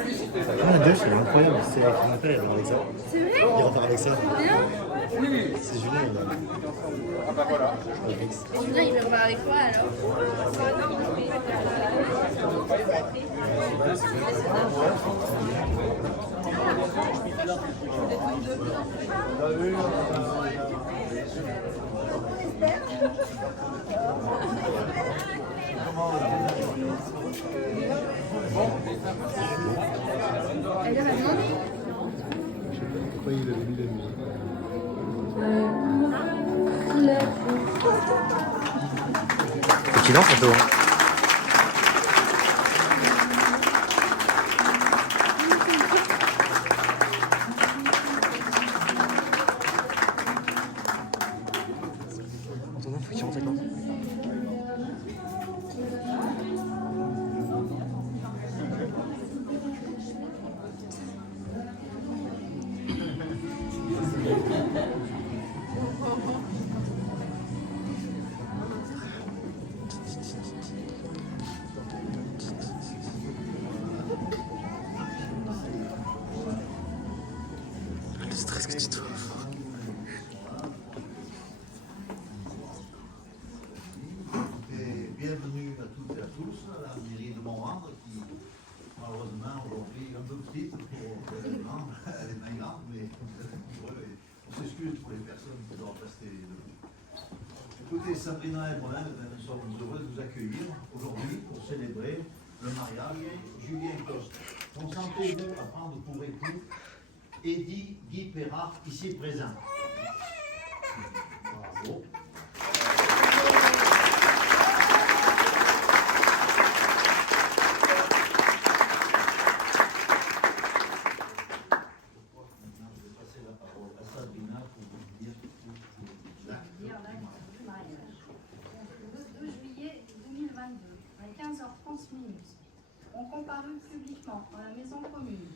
Ah, deux, c'est incroyable, c'est avec mon père, il repart avec ça. C'est vrai? Il repart avec ça. Bien. C'est Julien, là. Et Julien, il repart avec quoi alors? Elle a demandé. Pourquoi il avait mis la musique? C'est qui lance photo? Antonin, faut que tu rentres avec moi. Le stress que tu dois avoir. Bienvenue à toutes et à tous à la mairie de Montmartre qui, malheureusement, aujourd'hui est un peu petite pour l'événement. Elle est grande, mais on s'excuse pour les personnes qui doivent rester debout. Écoutez, Sabrina et moi, nous sommes heureux de vous accueillir aujourd'hui pour célébrer le mariage de Julien Coste. Consentez-vous à prendre pour époux Eddy Guy Perrard, ici présent. Bravo. Ont comparu publiquement dans la maison commune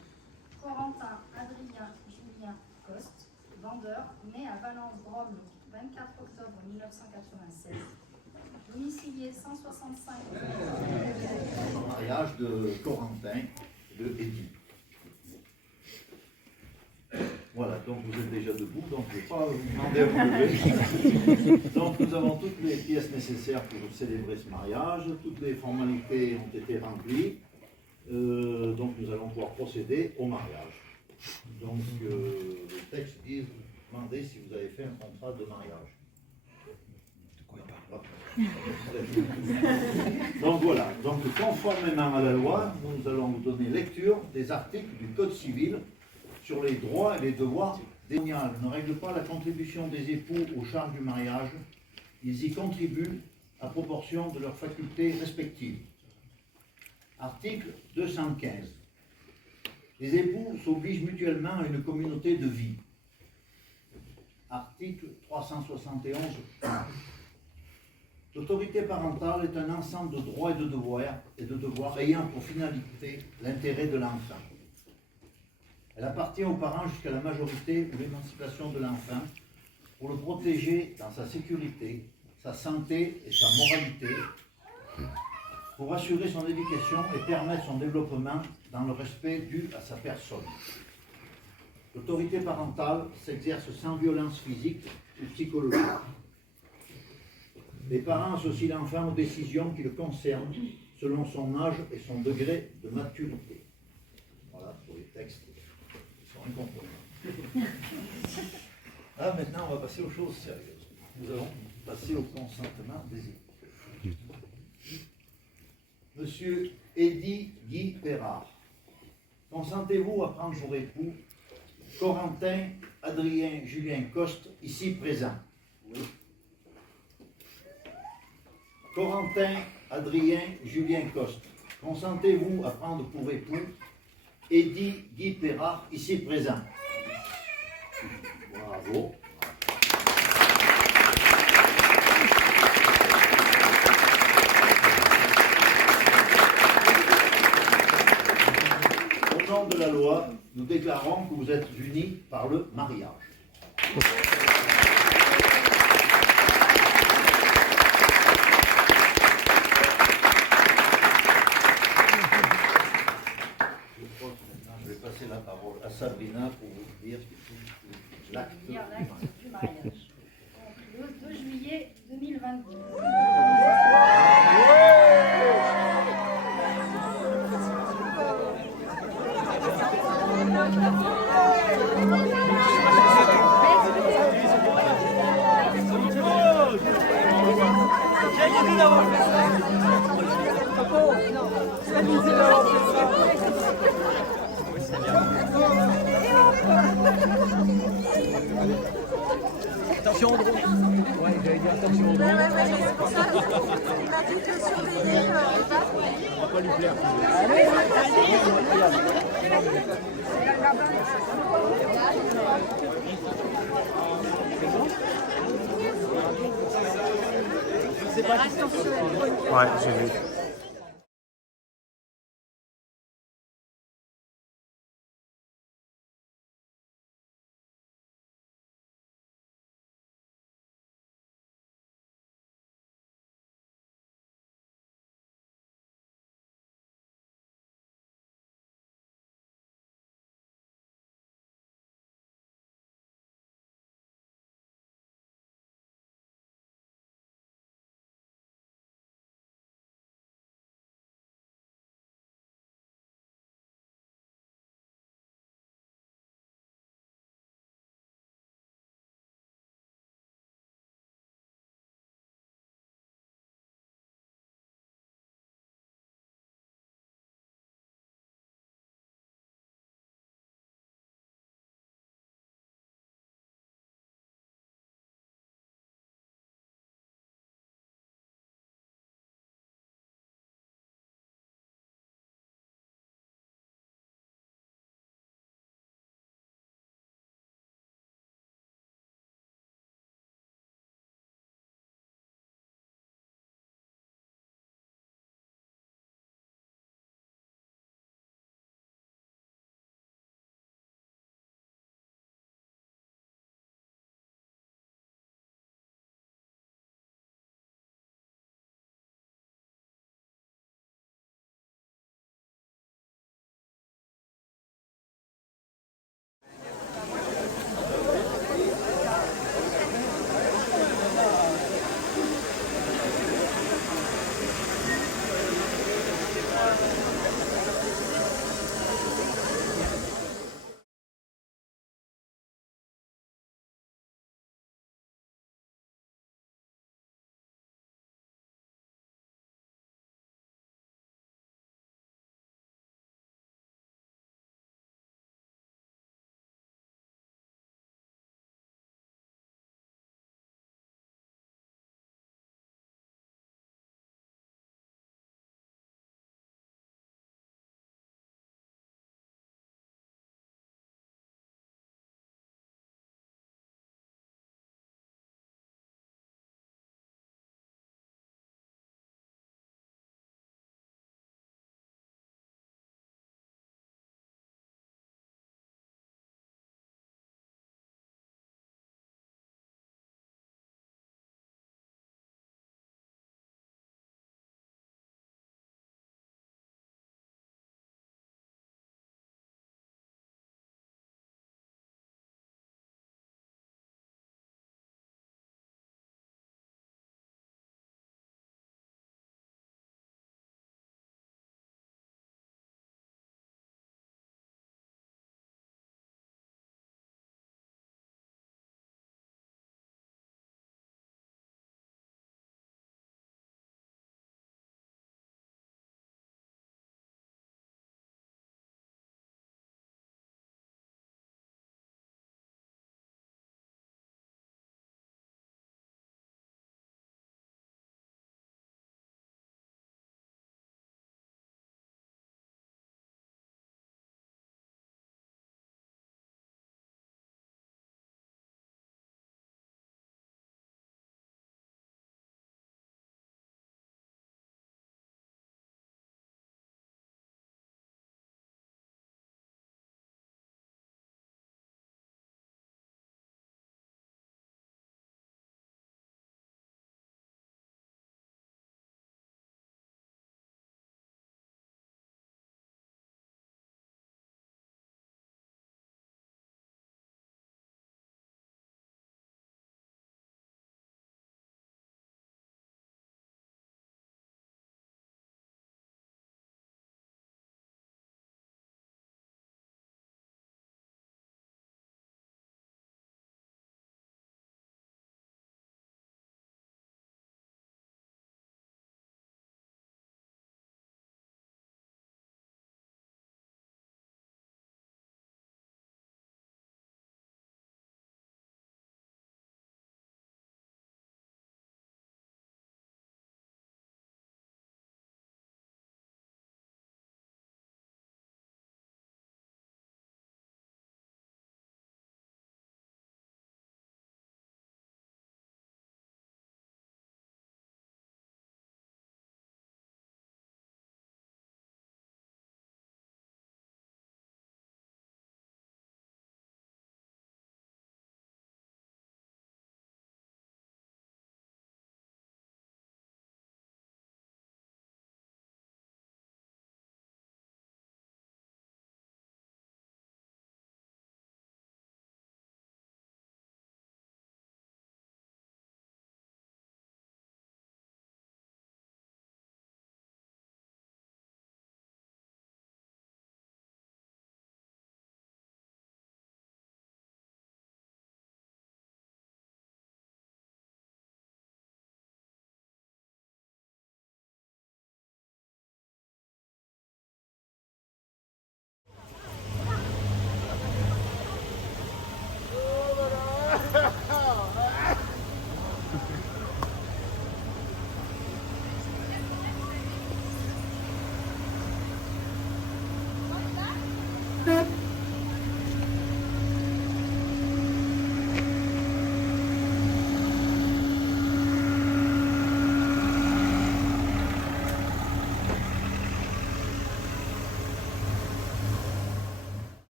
Corentin Adrien Julien Coste, vendeur, né à Valence-Drôme le 24 octobre 1996, domicilié 165. Le mariage de Corentin et de Eddy. Voilà, donc vous êtes déjà debout, donc je ne vais pas vous demander à vous lever. Donc nous avons toutes les pièces nécessaires pour célébrer ce mariage, toutes les formalités ont été remplies, donc nous allons pouvoir procéder au mariage. Donc le texte dit, demandez si vous avez fait un contrat de mariage. De quoi il parle? Donc voilà, donc conformément à la loi, nous allons vous donner lecture des articles du Code civil sur les droits et les devoirs des mariages. Ne règle pas la contribution des époux aux charges du mariage. Ils y contribuent à proportion de leurs facultés respectives. Article 215. Les époux s'obligent mutuellement à une communauté de vie. Article 371. L'autorité parentale est un ensemble de droits et de devoirs ayant pour finalité l'intérêt de l'enfant. Elle appartient aux parents jusqu'à la majorité ou l'émancipation de l'enfant pour le protéger dans sa sécurité, sa santé et sa moralité, pour assurer son éducation et permettre son développement dans le respect dû à sa personne. L'autorité parentale s'exerce sans violence physique ou psychologique. Les parents associent l'enfant aux décisions qui le concernent selon son âge et son degré de maturité. Voilà pour les textes. Là, maintenant, on va passer aux choses sérieuses. Nous allons passer au consentement des époux. Monsieur Eddy Guy Perrard, consentez-vous à prendre pour époux Corentin Adrien Julien Coste, ici présent? Oui. Corentin Adrien Julien Coste, consentez-vous à prendre pour époux Eddy Guy Perrard, ici présent? Bravo. Au nom de la loi, nous déclarons que vous êtes unis par le mariage. Maintenant, je vais passer la parole à Sabrina pour vous dire l'acte. Lire l'acte du mariage. Donc, le 2 juillet 2022. Attention au drone. Ouais, j'allais dire attention au drone. C'est pour ça. Il m'a dit de surveiller. On va pas lui plaire. Ouais, j'ai vu.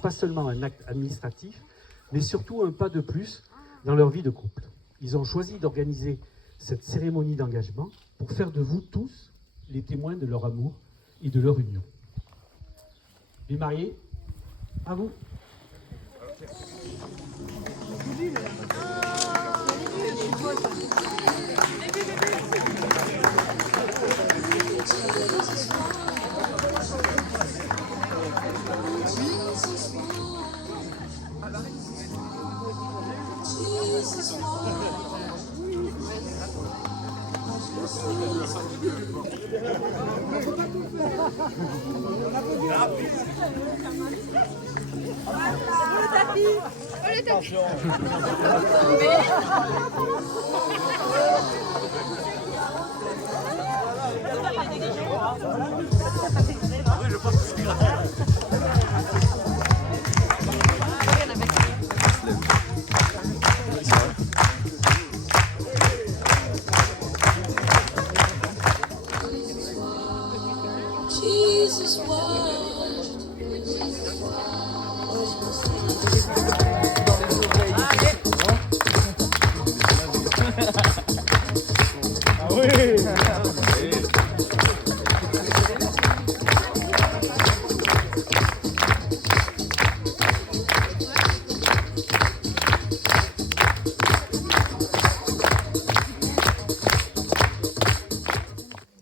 Pas seulement un acte administratif, mais surtout un pas de plus dans leur vie de couple. Ils ont choisi d'organiser cette cérémonie d'engagement pour faire de vous tous les témoins de leur amour et de leur union. Les mariés, à vous.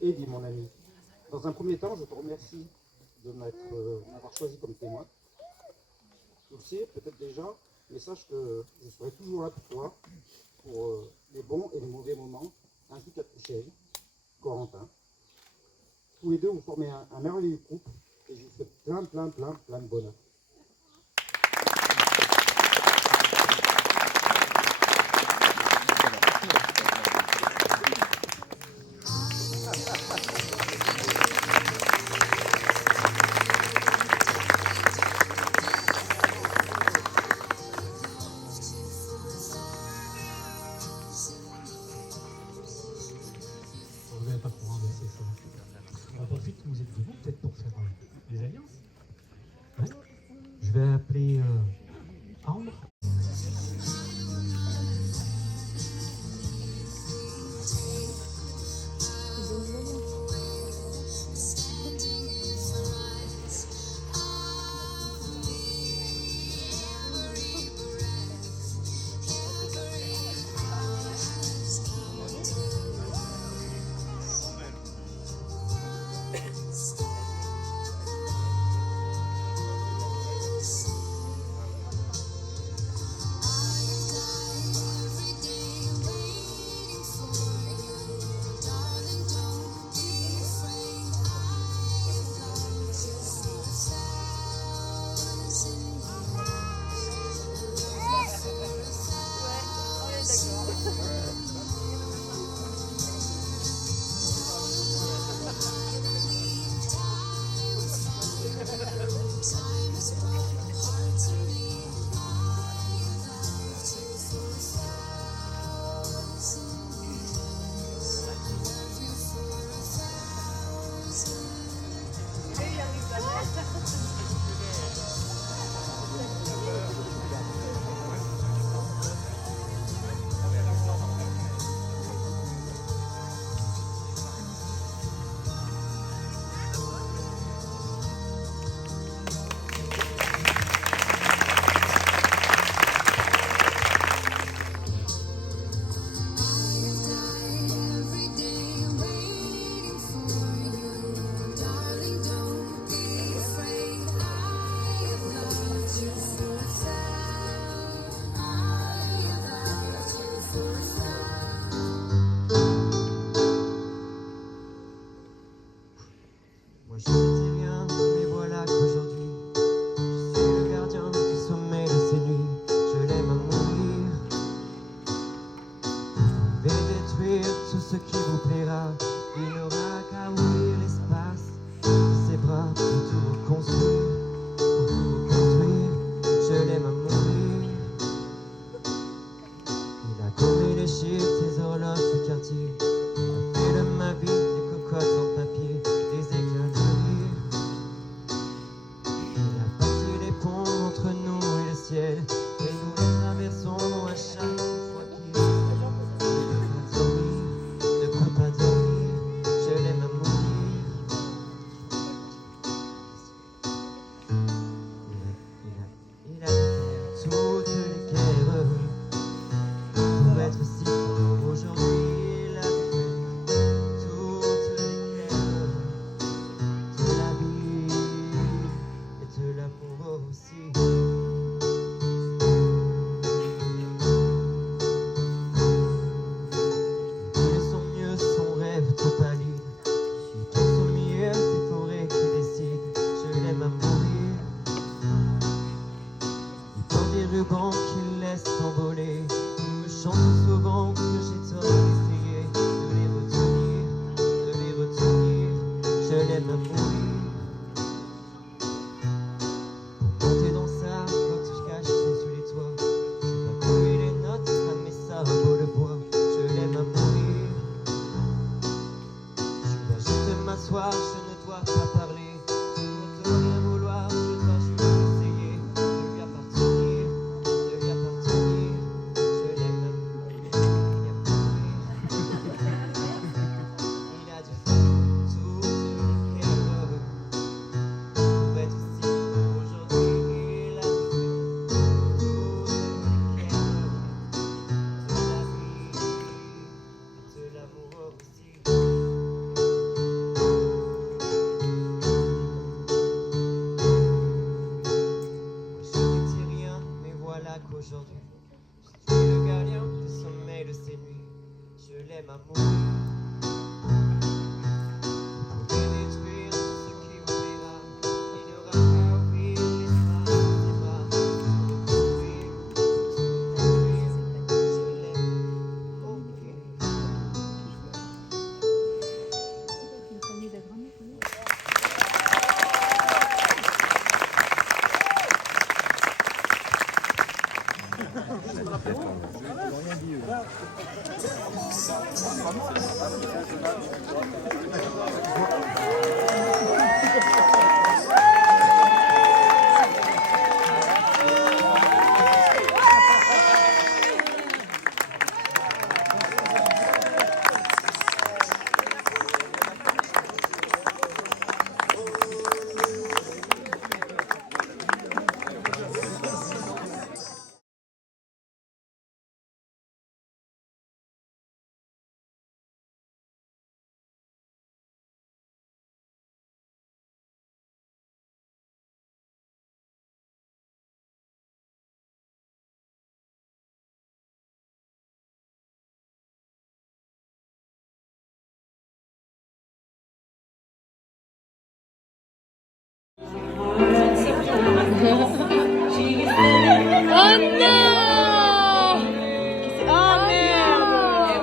Eddie, mon ami, dans un premier temps, je te remercie de m'avoir choisi comme témoin. Tu le sais peut-être déjà, mais sache que je serai toujours là pour toi, pour les bons et les mauvais moments, ainsi qu'à tes chéris, Corentin. Tous les deux, vous formez un merveilleux couple, et je vous souhaite plein de bonheur. Vous n'avez pas pour renverser ça. On profite que vous êtes debout, peut-être pour faire des alliances. Ouais. Je vais appeler Ambre. Moi je ne dis rien, mais voilà qu'aujourd'hui je suis le gardien l'aime à mourir. Pour monter dans sa porte cachée sous les toits, j'ai pas trouvé les notes, mais ça vaut le bois. Je l'aime à mourir. Je dois juste m'asseoir, je ne dois pas parler. Je ne dois rien vouloir, je dois juste essayer de lui appartenir, de lui appartenir. Je l'aime à mourir. Il a dû faire toutes les guerres pour être ici aujourd'hui. Il a dû faire toutes les guerres de la vie et de l'amour aussi. Je n'étais rien, mais voilà qu'aujourd'hui, je suis le gardien du sommeil de ces nuits. Je l'aime à mourir. Vous pouvez détruire tout ce qui vous plaira. Il n'aura qu'à ouvrir les bras, ses bras. Ouvrir, ouvrir. Je l'aime à mourir. Oh non! Oh merde!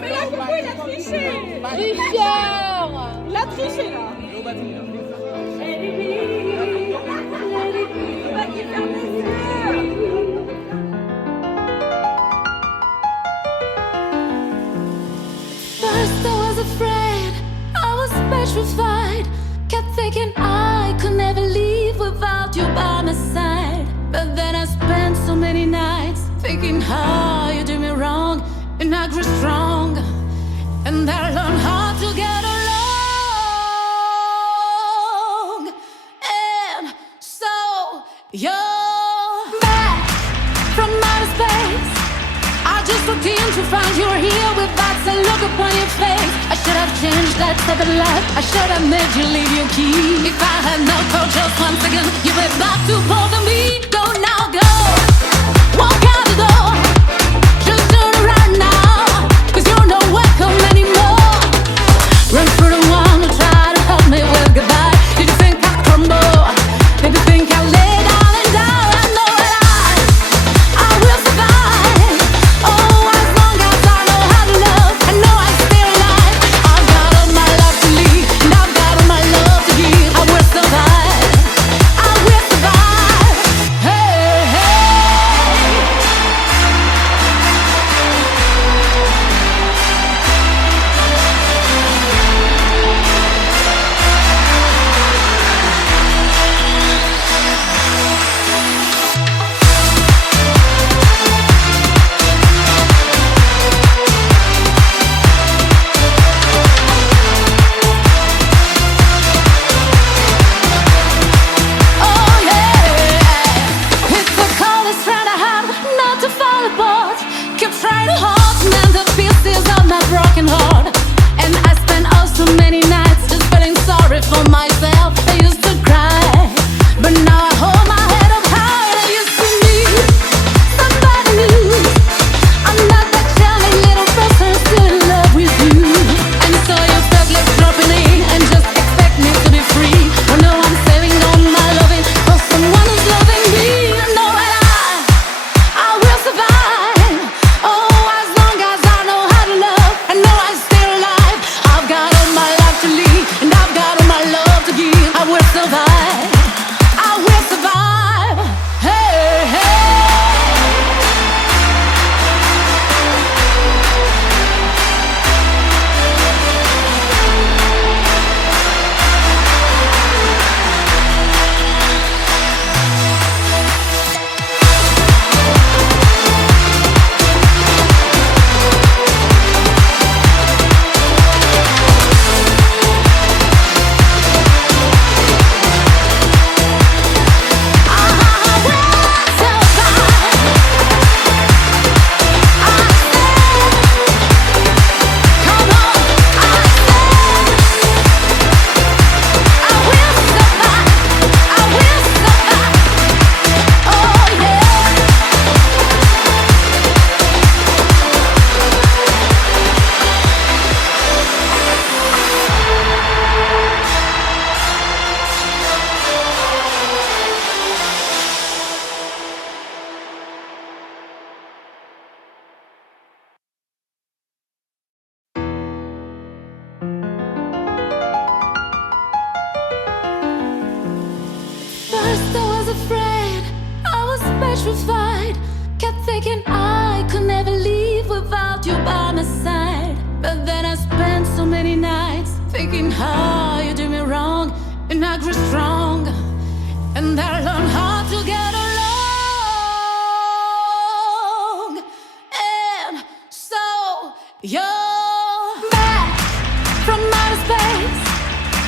Mais là, pourquoi il a triché? Tricheur! Il a triché là. First I was afraid, I was petrified. Kept thinking I could never leave without you by my side. But then I spent so many nights thinking how you did me wrong. And I grew strong, and I learned how to get along. And so you're back from outer space. I just looked in to find you were here with that look upon your face. I should have changed that type of life. I should have made you leave your key. If I had not called just once again, you were back to bother me. Go now, go. Walk out the door. Just turn around now, 'cause you're not welcome anymore. Run for the one who tried to help me with goodbye. Did you think I'd crumble? Did you think I'd lay down and die? I know that I will survive. Oh, as long as I know how to love, I know I'm still alive. I've got all my life to lead, and I've got all my love to give. I will survive. I will survive. Hey, hey. first I was afraid, I was petrified. Kept thinking I could never leave without you by my side. But then I spent so many nights thinking how you did me wrong. And I grew strong, and I learned how to get along. And so you're back from outer space.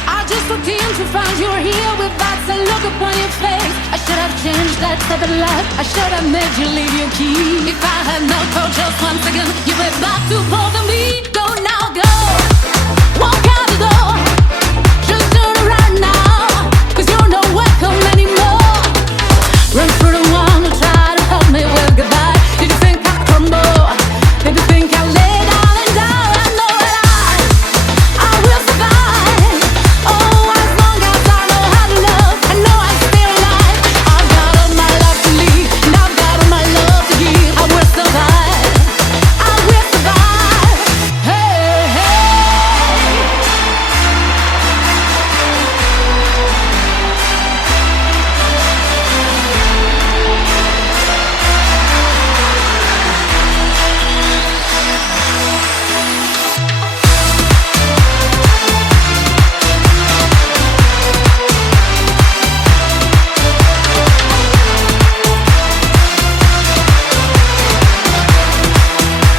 I just looked in to find you were here with that look upon your face. I should have changed that type of life. I should have made you leave your key. If I had not called just 1 second, you were back to bother me. Go now, go. Walk out the door. Just turn around now, 'cause you're not welcome anymore. Run through the one who tried to help me with goodbye. Did you think I'd crumble? Did you think I'd lay down and die? I know that I will survive. Oh, as long as I know how to love, I know I'm still alive. I've got all my love to leave, and I've got all my love to give. I will survive. I will survive. Hey, hey.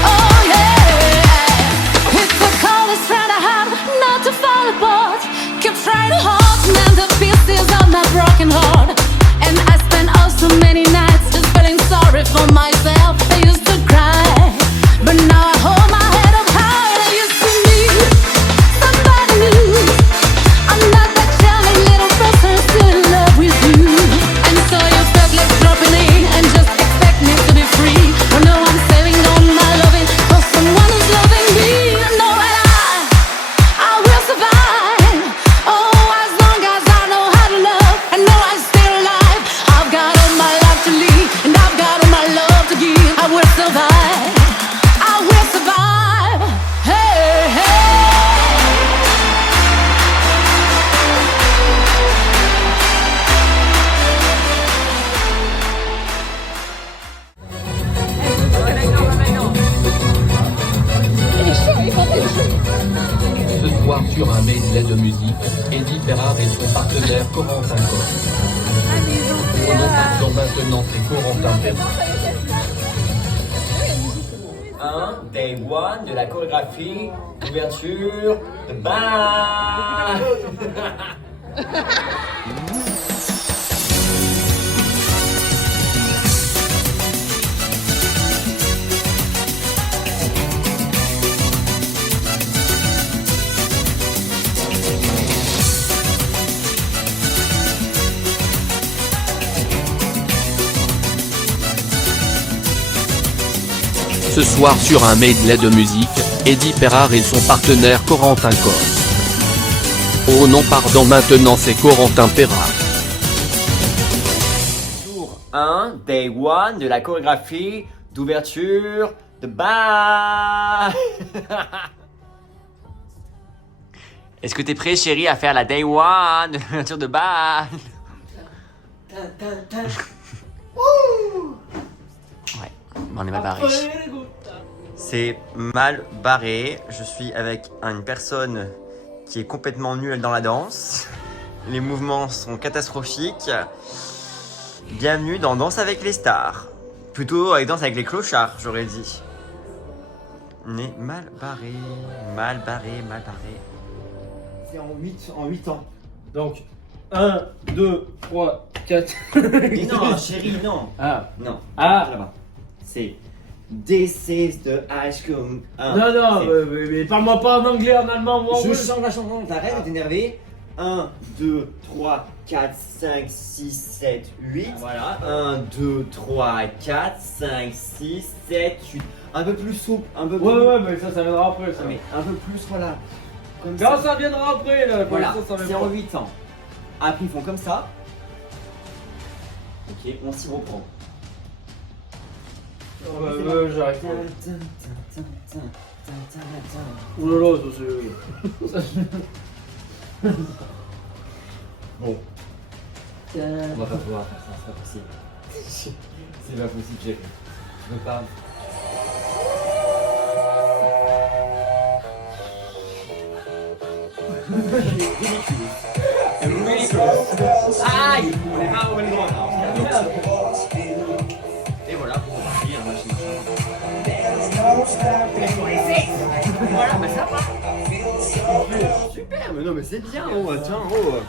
Oh yeah, it's the coldest friend I have, not to fall apart. Keep trying to hold mend the pieces of my broken heart. And I spent oh so many nights just feeling sorry for myself. I used to cry, but now I hold my head up high. And I used to need somebody new. I'm not that shelly little person still in love with you. And so you felt like dropping in and just expect me to be free. Oh no, I'm saving all my loving for someone who's loving me. I know that I will survive. Oh, as long as I know how to love, I know I'm still alive. I've got all my life to lead, and I've got all my love to give. I will survive. I will survive. Hey, hey. Ce soir sur un medley de musique, Eddie Ferrard et son partenaire Corentin Coste. Au nom pardon maintenant c'est Corentin Ferrard. Un day one de la chorégraphie d'ouverture de bas. Ce soir sur un medley de musique, Eddie Ferrard et son partenaire Corentin Coste. Oh non pardon maintenant c'est Corentin Ferrard. Jour 1, day one de la chorégraphie d'ouverture de bas. Est-ce que t'es prêt chérie à faire la day one de l'ouverture de bas? Ouais, on est mal barré. C'est mal barré. Je suis avec une personne qui est complètement nulle dans la danse. Les mouvements sont catastrophiques. Bienvenue dans Danse avec les stars. Plutôt avec Danse avec les clochards, j'aurais dit. On est mal barré, mal barré, mal barré. C'est en 8 ans. Donc, 1, 2, 3, 4. Mais non, chérie, non. Ah. Non. Ah. Là-bas. C'est This is the High School 1. Non, non, mais parle-moi pas en anglais, en allemand, moi. Je chante la chanson, t'arrêtes de t'énerver. 1, 2, 3, 4, 5, 6, 7, 8. Voilà. 1, 2, 3, 4, 5, 6, 7, 8. Un peu plus souple, un peu plus. Ouais, mais ça viendra après, ça. Mais un peu plus, voilà. Comme Quand ça viendra après, là. Voilà, ça c'est en 8 ans. Après, ils font comme ça. Ok, on s'y reprend. J'arrive pas. Oulala, ça c'est... Bon. On va pas pouvoir faire ça, c'est pas possible. C'est pas possible, je peux pas. Aïe! On est pas au bon endroit là. Et voilà, pour finir, machin. Voilà, bah ça va. Super, mais non, mais c'est bien, oh, tiens, oh.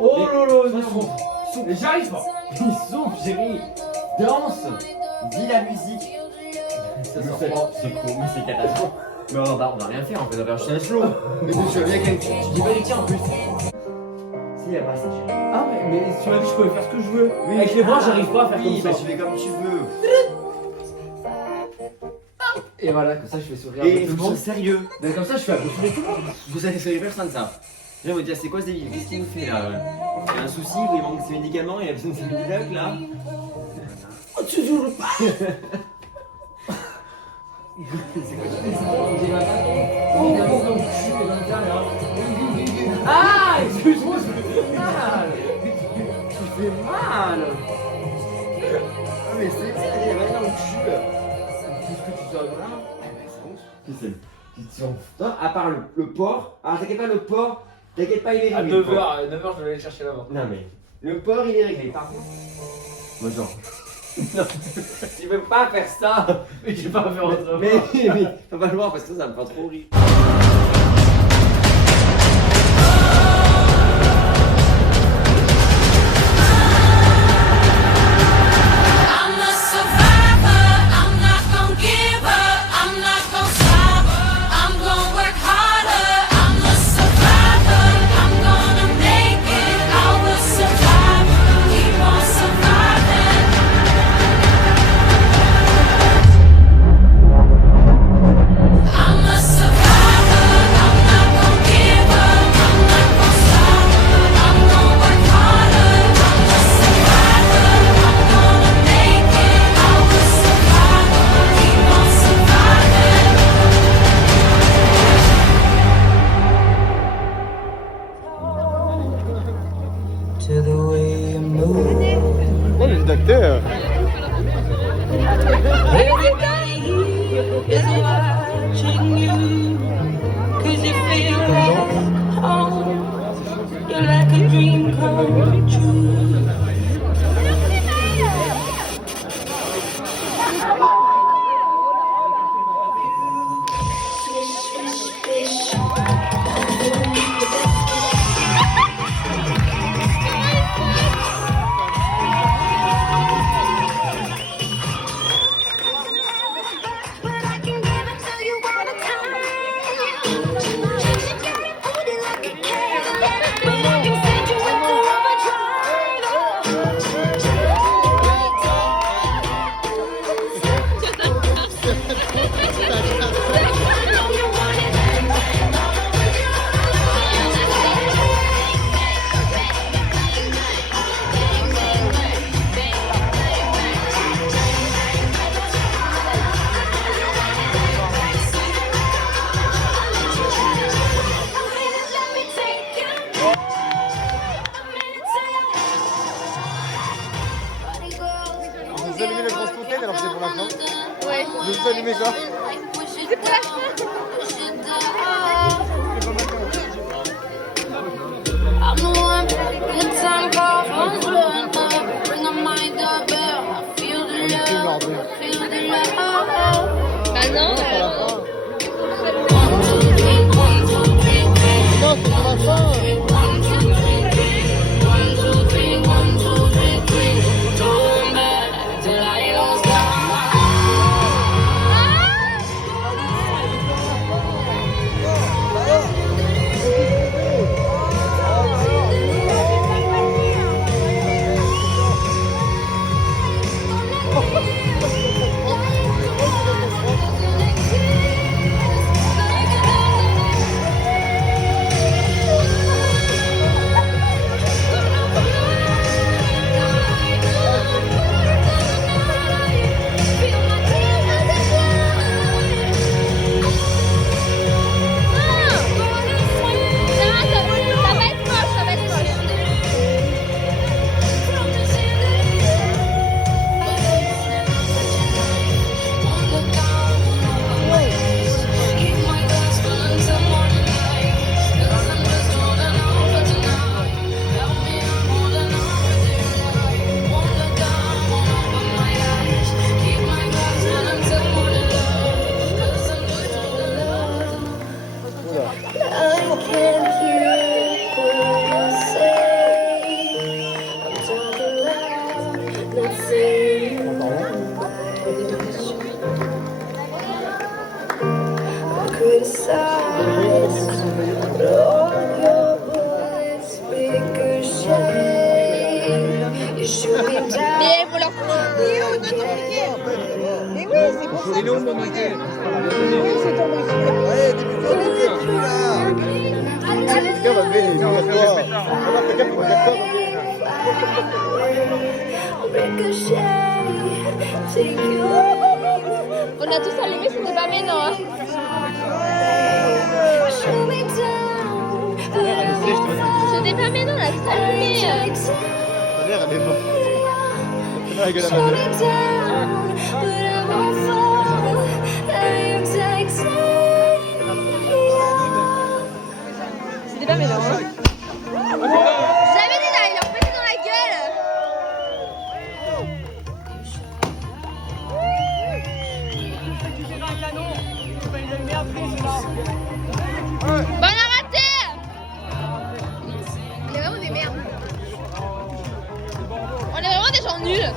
Oh lolo, mais j'arrive pas. Ils sont, chérie. Danse. Dis la musique. Ça sort pas, c'est cool, mais c'est catastrophe. Mais on va rien faire, on va faire un slow. Mais tu vas bien qu'elle. Tu dis pas les tiens en plus. Si, y'a pas ça, chérie. Ah mais tu m'as dit que je pouvais faire ce que je veux. Oui, avec les bras, j'arrive pas à faire comme ça. Bah, tu fais comme tu veux. Et voilà, comme ça je fais sourire Et tout le monde. sérieux. Mais comme ça je fais sourire tout le monde. Vous savez sourire personne ça. Je vais vous dire, c'est quoi ce délire? Qu'est-ce qu'il nous fait là? Il y a un souci, il manque ses médicaments, il a besoin de ses médicaments là. Oh, tu joues le pas. C'est quoi tu fais ça? J'ai ma oh, il a mon cul dans le derrière. Ah, excuse-moi, je me fais mal. Tu fais mal. Ah mais c'est bien, il a mal dans le cul. Qu'est-ce que tu sors de là? Qui c'est? À part le porc. Ah t'inquiète pas, le porc, t'inquiète pas, il est À réglé. 9h, je vais aller le chercher là-bas. Non mais, le porc il est réglé. Par contre, moi genre. Non, tu peux pas faire ça. Mais je vais pas faire autrement. Mais faut pas le voir parce que ça me fait trop rire. I'm a survivor. I'm not gonna give up. I'm not gonna stop. I'm gonna work harder. I'm a survivor. I'm gonna make it. I will survive. Keep on surviving. I'm a survivor. I'm not gonna give up. I'm not gonna stop. I'm gonna work harder. I'm a survivor. I'm gonna make it. I will survive. Keep on surviving. To the way you move. Everybody here is watching you. 'Cause you feel like home. You're like a dream come true. But I can give it to you all the time. Hold it like a cat. But I can send you into Vous allumez le grand fontaine alors que c'est pour la fin? Ouais. Vous allumez quoi? C'est pour la fin. I'm the one, good time call from the bring up my doorbell. I feel the love, I feel the love. Bah non. One, two, three, one, two, three, three. Non, c'est pour la fin. One, two, three, three. One, two, three, one, two, three, three. Turn back till I don't stop. Mais il faut leur Léo, de ton briquet. Mais oui, c'est pour ça. Léo, mon briquet. Oui, c'est ton briquet. Ouais, t'es plus fort, t'es plus là. Regarde, on va faire toi. Regarde, on va faire toi. On a tous allumé, c'était pas maintenant. Hein. C'était pas maintenant, on a tous allumé. Ta mère, elle est morte. La gueule à ma mère. C'était pas maintenant. Hein. J'avais dit d'aller leur péter dans la gueule. Bon, on a raté. On est vraiment des merdes. On est vraiment des gens nuls.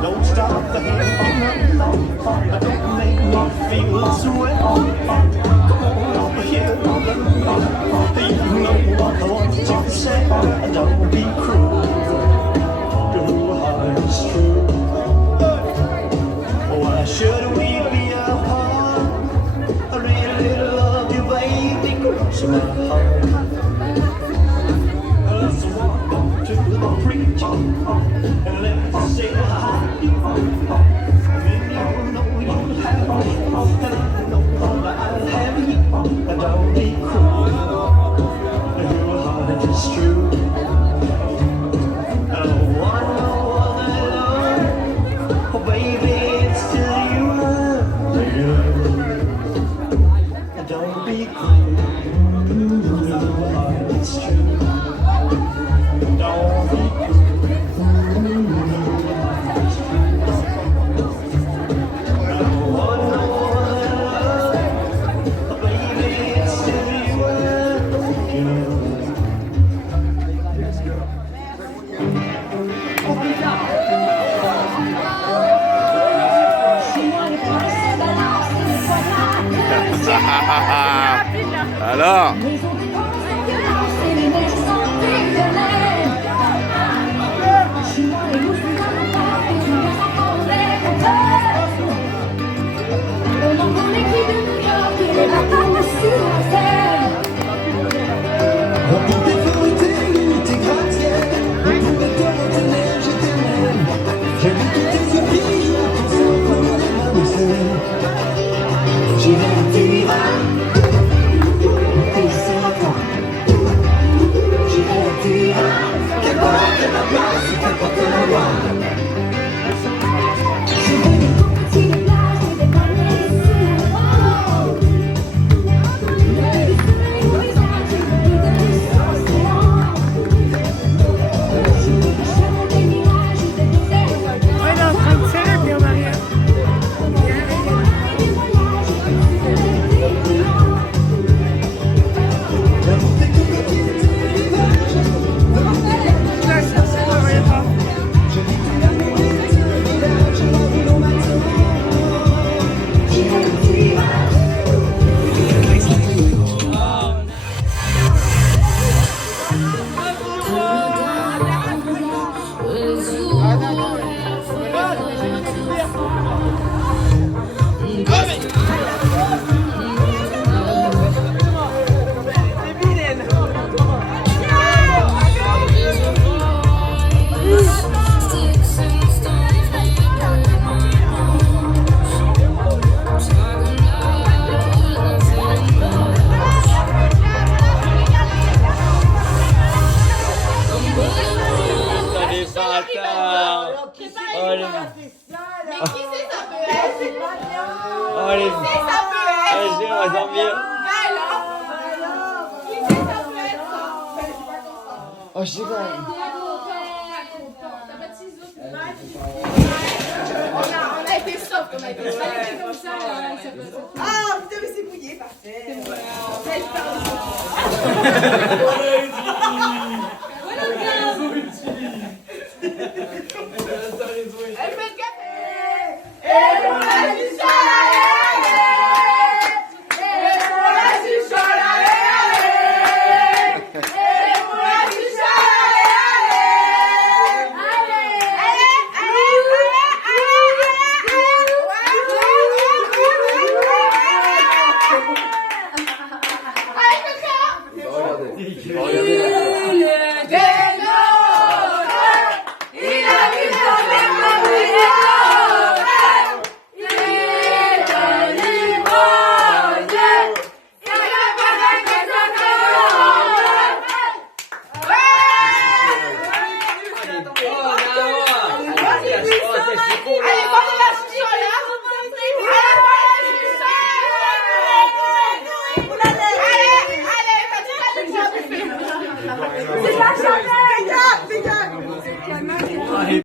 Don't stop the hand, don't make me feel sweat. Come on over here, you know what I want to say. Don't be cruel, your heart is true. Why should we be apart? I really love you, baby, cross my heart. Let's walk up to the preacher and let's say hi. Then you know you'll have me, and I know that I'll have you. Don't be cruel, your heart is true. I don't want no other love, oh baby, it's still you. Don't be cruel. Alors Oh, je rigole. On a été soft, on a été comme ça. Ah, putain, mais c'est mouillé, parfait. Voilà,